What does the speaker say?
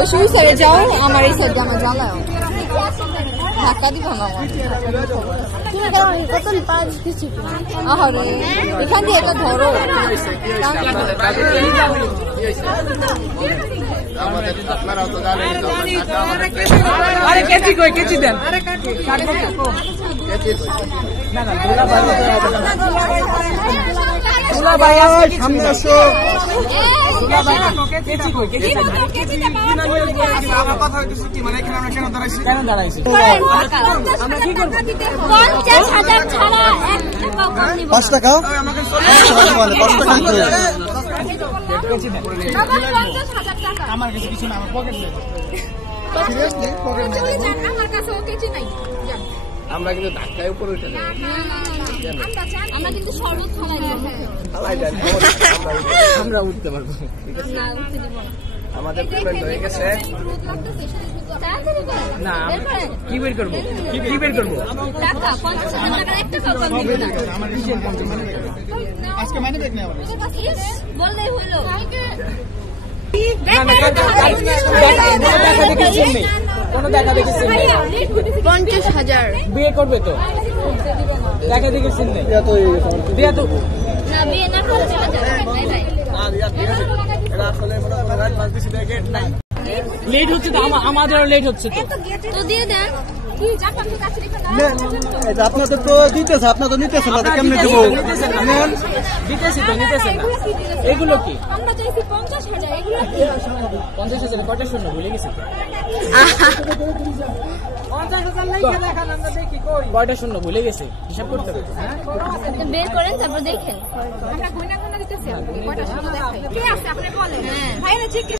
ওই সাইডে যাও, আমার এই সাইডে আমার জ্বালায় ধাক্কা দিব না আরে এখান দিয়ে এটা ধরো আরে কেচি কই কেচি দেন দুলা ভাই সামনে আসো দুলা ভাই কেচি কই কেচি আমরা কথা হইতেছে কি মানে এখানে আমরা কেন দাঁড়াইছি আমরা কি করব 50,000 ছাড়া 5 টাকা আমাকে 5 টাকা কেচি দেন আমার কাছে কিছু না আমার পকেট নেই সিরিয়াসলি পকেট নেই আমার কাছে ও কেচি নাই আমরা কিন্তু ধাক্কায় উপরে উঠে যাই আমরা কিন্তু শরবত খাওয়াই আমরা উঠতে পারবো আমাদের পেমেন্ট হয়ে গেছে না কি বের করব কি বের করব টাকা 50,000 টাকা একটা টাকা আমার কিসের আজকে মানি ব্যাগ নেই আমার বললেই হলো কোনো দেখা দেখি সিন নেই 50,000 বিয়ে করবে তো দেখা দেখি সিন নেই বিয়ে তো না বিয়ে না করে চলে যাবে ভাই ভাই এটা আসলে মনে হয় রাত 5 দিছি দেখে নাই লেট হচ্ছে তো আমাদেরও লেট হচ্ছে তো তো দিয়ে দেন কি জাপান থেকে কাছে রেখে এটা আপনাদের তো দিতেছে আপনারা তো নিতেছেন না কেমনে দেব নিতেছেন না এগুলো কি আমরা চাইছি 50,000 এগুলো কি 50,000 কয়টা শূন্য ভুলে গেছি 50,000 লাইকা দেখান আমরা দেখি কই কয়টা শূন্য ভুলে গেছে হিসাব করতে হবে বের করেন তারপর দেখেন আমরা গুণা দিতেছি কয়টা শূন্য দেখাই কে আছে আপনি বলেন ভাইরা ঠিক